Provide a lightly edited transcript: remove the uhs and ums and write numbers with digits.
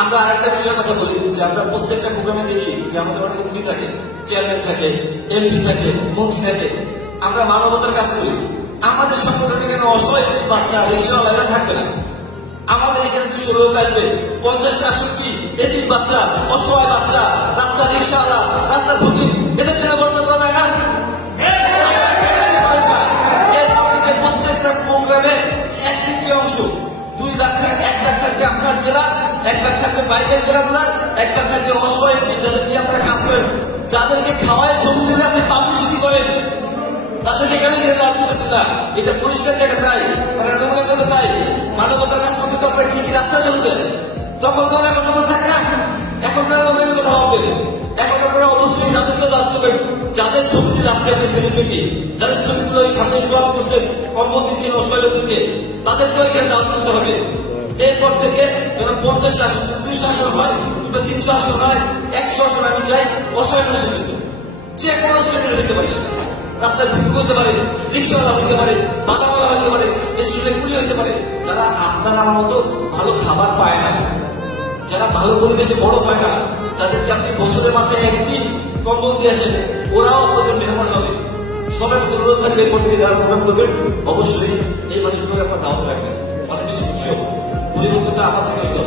আমরা আরেকটা বিষয়ের কথা বলি যে আমরা প্রত্যেকটা প্রোগ্রামে দেখি যে আমাদের অনেক অতিথি থাকে, চেয়ারম্যান থাকে, এমপি থাকে, মন্ত্রী থাকে। আমরা মানবতার কাজ করি। আমাদের সংগঠনে কেন অসহায় বাচ্চা রিক্সাওয়ালা থাকবে না? আমাদের এখানে 200 লোক আসবে, 50টা 60 এদিক বাচ্চা, অসহায় বাচ্চা, রাস্তার রিক্সাওয়ালা, রাস্তার ফকির, এদের জন্য বন্ধ করা যায় না? প্রত্যেকটা প্রোগ্রামে 1/3 অংশ 2 ভাগ থেকে 1 ভাগ থাকবে আপনার জেলা, 1 ভাগ থাকবে বাইরের জেলাগুলার, 1 ভাগ থাকবে অসহায় যাদেরকে আপনারা কাজ করেন, যাদেরকে খাওয়ায় ছবি দিলে আপনি পাবলিসিটি করেন, তাদেরকে কেন দেওয়া করতেছে না? এটা পরিষ্কার জায়গা তাই, তারা নমুনা করবে তাই। মানবতার কাজ করতে তো আপনার ঠিকই রাস্তা চলতে, তখন তো অনেক কথা বলে থাকে না। এখন নমুনা কথা হবে, এখন আপনারা অবশ্যই তাদেরকে দাঁড় করবেন যাদের ছবিটি রাস্তায় আপনি সেলিব্রিটি, যাদের ছবিগুলো ওই সামনে শোয়া করছেন, কর্ম দিচ্ছেন অসহায় লোকদেরকে, তাদেরকেও এখানে দাঁড় করতে হবে। এরপর থেকে যেন 50টা আসন, 200 আসন হয় কিংবা 300 আসন হয়, 100 আসন আমি চাই অসহায় মানুষের জন্য। যে কোনো শ্রেণীর হইতে পারে, সেটা রাস্তায় ভিক্ষুক হতে পারে, রিক্সাওয়ালা হতে পারে, বাদাওয়ালা হতে পারে, স্টুডেন্ট কুলি হতে পারে, যারা আপনার আমার মতো ভালো খাবার পায় না, যারা ভালো পরিবেশে বড় হয় না, যাদেরকে আপনি বছরের মাথায় একদিন কম্বল দিয়ে আসেন, ওরাও আপনাদের মেহমান হবে। সবার কাছে অনুরোধ থাকবে এরপর থেকে যারা প্রোগ্রাম করবেন অবশ্যই এই মানুষগুলোকে আপনার দাওয়াত রাখবেন। অনেক বেশি খুশি হব। পরিবর্তনটা আমার থেকে হইতে হবে।